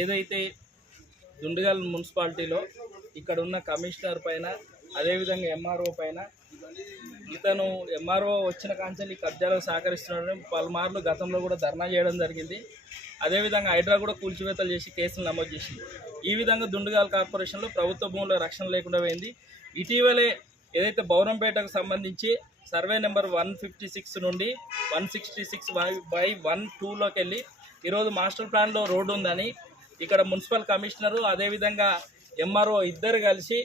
ఏదైతే దుండగల్ మున్సిపాలిటీలో ఇక్కడ ఉన్న కమిషనర్ పైన అదేవిధంగా ఎంఆర్ఓ పైన ఇతను ఎంఆర్ఓ వచ్చిన కాంచెని కబ్జాలకు సహకరిస్తున్నాడని పలుమార్లు గతంలో కూడా ధర్నా చేయడం జరిగింది. అదేవిధంగా హైడ్రా కూడా కూల్చివేతలు చేసి కేసులు నమోదు చేసింది. ఈ విధంగా దుండగాల్ కార్పొరేషన్లో ప్రభుత్వ భూముల రక్షణ లేకుండా పోయింది. ఇటీవలే ఏదైతే బౌరంపేటకు సంబంధించి survey number one fifty six నుండి one sixty six by one టూలోకి వెళ్ళి ఈరోజు మాస్టర్ ప్లాన్లో రోడ్డు ఉందని ఇక్కడ మున్సిపల్ కమిషనరు అదేవిధంగా ఎంఆర్ఓ ఇద్దరు కలిసి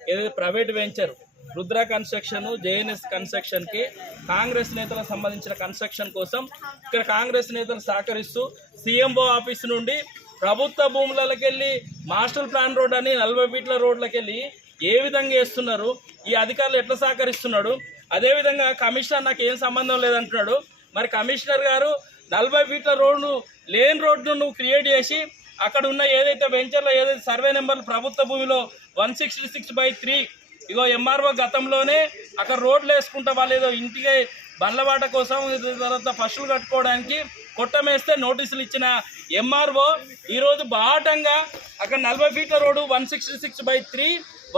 ఏదైతే private venture Rudra construction JNS కన్స్ట్రక్షన్కి Congress నేతలకు సంబంధించిన కన్స్ట్రక్షన్ కోసం ఇక్కడ కాంగ్రెస్ నేతలు సహకరిస్తూ సీఎంఓ ఆఫీస్ నుండి ప్రభుత్వ భూములకి వెళ్ళి మాస్టర్ ప్లాన్ రోడ్ అని నలభై ఫీట్ల రోడ్లకి వెళ్ళి ఏ విధంగా వేస్తున్నారు ఈ అధికారులు ఎట్లా సహకరిస్తున్నాడు అదేవిధంగా కమిషనర్ నాకు ఏం సంబంధం లేదంటున్నాడు. మరి కమిషనర్ గారు నలభై ఫీట్ల రోడ్ను లేన్ రోడ్ను నువ్వు క్రియేట్ చేసి అక్కడ ఉన్న ఏదైతే వెంచర్లో ఏదైతే సర్వే నెంబర్ ప్రభుత్వ భూమిలో one sixty six by three ego MRO గతంలోనే అక్కడ రోడ్లు వేసుకుంటా వాళ్ళు ఏదో ఇంటికి బండ్లబాట కోసం తర్వాత పశువులు కట్టుకోవడానికి కొట్టమేస్తే నోటీసులు ఇచ్చిన ఎంఆర్ఓ ఈరోజు బాటంగా అక్కడ నలభై ఫీట్ల road one sixty six by three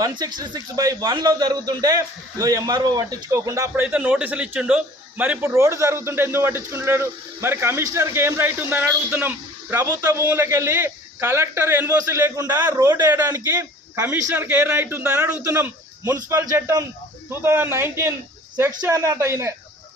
one sixty six by వన్లో జరుగుతుంటే ఇగో ఎంఆర్ఓ పట్టించుకోకుండా అప్పుడైతే నోటీసులు ఇచ్చిండు. మరి ఇప్పుడు రోడ్డు జరుగుతుంటే ఎందుకు పట్టించుకుంటున్నాడు మరి కమిషనర్కి ఏం రైట్ ఉందని అడుగుతున్నాం. ప్రభుత్వ భూములకు వెళ్ళి కలెక్టర్ ఎన్ఓసి లేకుండా రోడ్ వేయడానికి కమిషనర్కి ఏ రైట్ ఉందని అడుగుతున్నాం. మున్సిపల్ చట్టం టూ థౌజండ్ నైన్టీన్ సెక్షన్ అట ఈయన.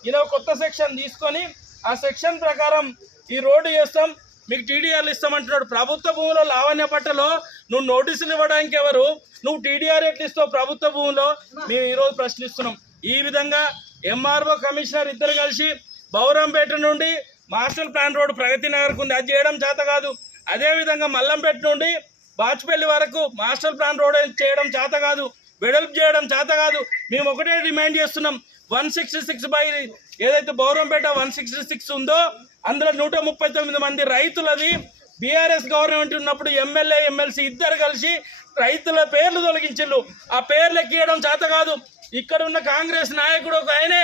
ఈయన కొత్త సెక్షన్ తీసుకొని ఆ సెక్షన్ ప్రకారం ఈ రోడ్డు చేస్తాం మీకు టీడీఆర్లు ఇస్తామంటున్నాడు. ప్రభుత్వ భూమిలో లావణ్య పట్టలో నువ్వు నోటీసులు ఇవ్వడానికి ఎవరు? నువ్వు టీడీఆర్ ఎట్లు ఇస్తావు ప్రభుత్వ భూమిలో మేము ఈరోజు ప్రశ్నిస్తున్నాం. ఈ విధంగా ఎంఆర్ఓ కమిషనర్ ఇద్దరు కలిసి బౌరంపేట నుండి మాస్టర్ ప్లాన్ రోడ్ ప్రగతి నగర్కు ఉంది. అది చేయడం చేత కాదు. అదేవిధంగా మల్లంపేట నుండి బాచుపల్లి వరకు మాస్టర్ ప్లాన్ రోడ్ చేయడం చేత కాదు వెడల్పు చేయడం చేత కాదు. మేము ఒకటే డిమాండ్ చేస్తున్నాం. వన్ సిక్స్టీ సిక్స్ బై ఏదైతే బౌరంపేట వన్ సిక్స్టీ సిక్స్ ఉందో అందులో నూట ముప్పై తొమ్మిది మంది రైతులది. బీఆర్ఎస్ గవర్నమెంట్ ఉన్నప్పుడు ఎమ్మెల్యే ఎమ్మెల్సీ ఇద్దరు కలిసి రైతుల పేర్లు తొలగించిళ్ళు. ఆ పేర్లు ఎక్కియడం చేత కాదు. ఇక్కడ ఉన్న కాంగ్రెస్ నాయకుడు ఒక ఆయనే.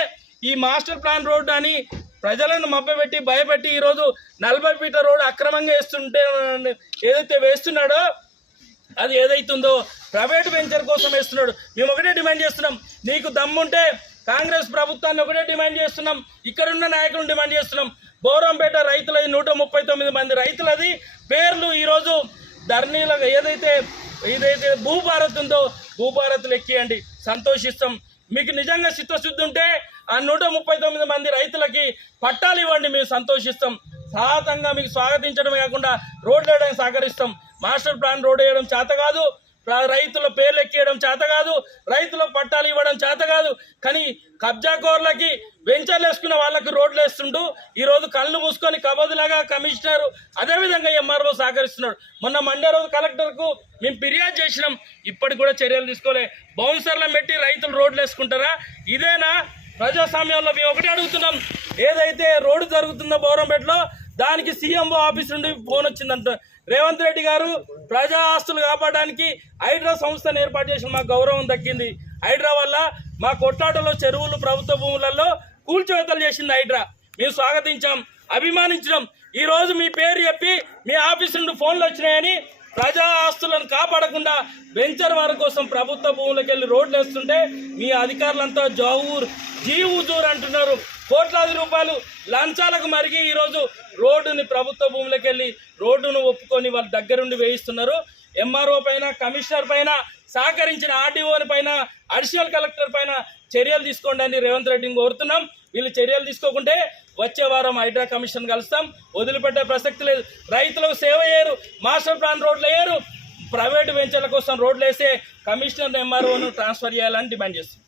ఈ మాస్టర్ ప్లాన్ రోడ్డు అని ప్రజలను మభ్యపెట్టి భయపెట్టి ఈరోజు నలభై ఫీట్ల రోడ్డు అక్రమంగా వేస్తుంటే ఏదైతే వేస్తున్నాడో అది ఏదైతుందో ప్రైవేట్ వెంచర్ కోసం వేస్తున్నాడు. మేము ఒకటే డిమాండ్ చేస్తున్నాం. నీకు దమ్ముంటే కాంగ్రెస్ ప్రభుత్వాన్ని ఒకటే డిమాండ్ చేస్తున్నాం. ఇక్కడున్న నాయకులను డిమాండ్ చేస్తున్నాం. బోరంపేట రైతులది నూట ముప్పై తొమ్మిది మంది రైతులది. పేర్లు ఈరోజు ధర్నీలో ఏదైతే ఏదైతే భూభారత్ ఉందో భూభారత్ లెక్కియండి. సంతోషిస్తాం. మీకు నిజంగా చిత్తశుద్ధి ఉంటే ఆ నూట ముప్పై తొమ్మిది మంది రైతులకి పట్టాలు ఇవ్వండి మేము సంతోషిస్తాం. సాహతంగా మీకు స్వాగతించడమే కాకుండా రోడ్లు వేయడానికి సహకరిస్తాం. మాస్టర్ ప్లాన్ రోడ్ వేయడం చేత కాదు. రైతుల పేర్లు ఎక్కియడం చేత కాదు రైతుల పట్టాలు ఇవ్వడం చేత కాదు. కానీ కబ్జాకోర్లకి వెంచర్లు వేసుకున్న వాళ్ళకి రోడ్లు వేస్తుంటూ ఈరోజు కళ్ళు మూసుకొని కబోదులాగా కమిషనర్ అదేవిధంగా ఎంఆర్ఓ సహకరిస్తున్నాడు. మొన్న మండే రోజు కలెక్టర్కు మేము ఫిర్యాదు చేసినాం. ఇప్పటికి కూడా చర్యలు తీసుకోలే. బౌన్సర్లను పెట్టి రైతులు రోడ్లు వేసుకుంటారా? ఇదేనా? ప్రజాస్వామ్యంలో మేము ఒకటి అడుగుతున్నాం. ఏదైతే రోడ్డు జరుగుతుందో బోరంపేటలో దానికి సీఎంఓ ఆఫీస్ నుండి ఫోన్ వచ్చిందంట. రేవంత్ రెడ్డి గారు ప్రజా ఆస్తులు కాపాడడానికి హైడ్రా సంస్థను ఏర్పాటు చేసిన మాకు గౌరవం దక్కింది. హైడ్రా వల్ల మా కొట్లాటలో చెరువులు ప్రభుత్వ భూములలో కూల్చివేతలు చేసింది హైడ్రా. మేము స్వాగతించాం అభిమానించడం ఈ రోజు మీ పేరు చెప్పి మీ ఆఫీస్ నుండి ఫోన్లు వచ్చినాయని ప్రజా ఆస్తులను కాపాడకుండా వెంచర్ వారి కోసం ప్రభుత్వ భూములకు వెళ్ళి రోడ్లు వేస్తుంటే మీ అధికారులంతా జావూర్ జీవుజూర్ అంటున్నారు. కోట్లాది రూపాయలు లంచాలకు మరిగి ఈరోజు రోడ్డుని ప్రభుత్వ భూములకు వెళ్ళి రోడ్డును ఒప్పుకొని వాళ్ళ దగ్గరుండి వేయిస్తున్నారు. ఎంఆర్ఓ పైన కమిషనర్ పైన సహకరించిన ఆర్డీఓని పైన అడిషనల్ కలెక్టర్ పైన చర్యలు తీసుకోండి అని రేవంత్ రెడ్డిని కోరుతున్నాం. వీళ్ళు చర్యలు తీసుకోకుంటే వచ్చే వారం హైడ్రా కమిషన్ కలుస్తాం. వదిలిపెట్టే ప్రసక్తి లేదు. రైతులకు సేవ చేయరు. మాస్టర్ ప్లాన్ రోడ్లు వేయరు. ప్రైవేటు వెంచర్ల కోసం రోడ్లు వేసే కమిషనర్ ఎంఆర్ఓను ట్రాన్స్ఫర్ చేయాలని డిమాండ్ చేస్తుంది